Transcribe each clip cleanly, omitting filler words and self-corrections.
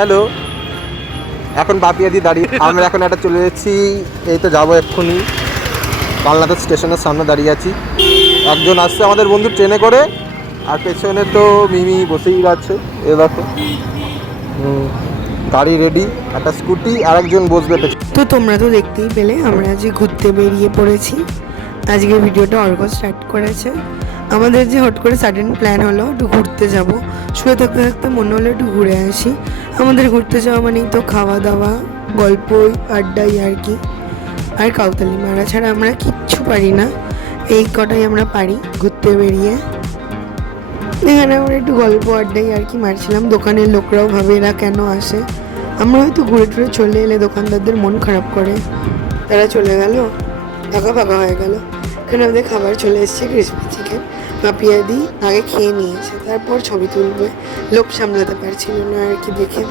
Hello, এখন বাপিয়াদি দাঁড়িয়ে, আমরা এখন একটা চলে যাচ্ছি, এই তো যাবো এক্ষুনি কালনাথ স্টেশনের সামনে দাঁড়িয়ে আছি। একজন আসছে আমাদের বন্ধু ট্রেনে করে, আর পেছনে তো মিমি বসেই আছে, এ দেখো গাড়ি রেডি, একটা স্কুটি আর একজন বসবে পেছনে। তো তোমরা তো দেখতেই পেলে আমরা আজ ঘুরতে বেরিয়ে পড়েছি। আজকের ভিডিওটা অর্ঘ স্টার্ট করেছে। আমাদের যে হট করে সাডেন প্ল্যান হলো একটু ঘুরতে যাব। শুয়ে থাকতে থাকতে মনে হলো একটু ঘুরে আসি। আমাদের ঘুরতে যাওয়া মানেই তো খাওয়া দাওয়া, গল্প, আড্ডাই আর কি। আর কাউতালি মারা ছাড়া আমরা কিচ্ছু পারি না। এই কটাই আমরা পারি ঘুরতে বেরিয়ে। এখানে আমরা একটু গল্প আড্ডাই আর কি মারছিলাম। দোকানের লোকরাও ভাবে এরা কেন আসে। আমরা হয়তো ঘুরে টুরে চলে এলে দোকানদারদের মন খারাপ করে, তারা চলে গেল, টাকা ফাঁকা হয়ে গেল। এখানে আমাদের খাবার চলে এসেছে, ক্রিসপি চিকেন। পাপিয়াদি আগে খেয়ে নিয়েছে, তারপর ছবি তুলবে, লোক সামলাতে পারছিল না আর কি দেখে।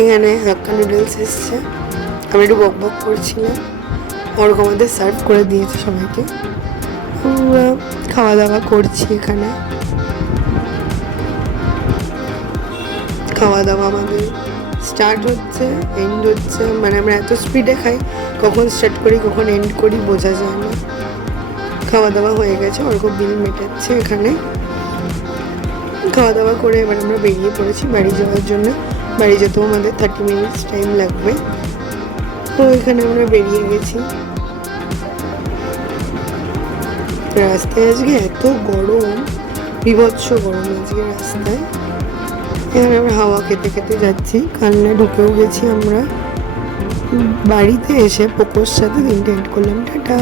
এখানে হাক্কা নুডলস এসছে, আমি একটু বক বক করছিলাম। ওরকম আমাদের সার্ভ করে দিয়েছে সবাইকে। আমরা খাওয়া দাওয়া করছি এখানে। খাওয়া দাওয়া আমাদের স্টার্ট হচ্ছে, এন্ড হচ্ছে, মানে আমরা এত স্পিডে খাই, কখন স্টার্ট করি কখন এন্ড করি বোঝা যায় না। খাওয়া দাওয়া হয়ে গেছে, ওরকম বিল মেটাচ্ছে এখানে। খাওয়া দাওয়া করে এবার আমরা বেরিয়ে পড়েছি বাড়ি যাওয়ার জন্য। বাড়ি যেতেও আমাদের 30 মিনিটস টাইম লাগবে। তো এখানে আমরা বেরিয়ে গেছি। রাস্তায় আজকে এত গরম, বিভৎস গরম আজকে রাস্তায়। এখানে আমরা হাওয়া খেতে খেতে যাচ্ছি। কালনা ঢুকেও গেছি আমরা। বাড়িতে এসে পোকোর সাথে দিনটা এন্ড করলাম। টাটা।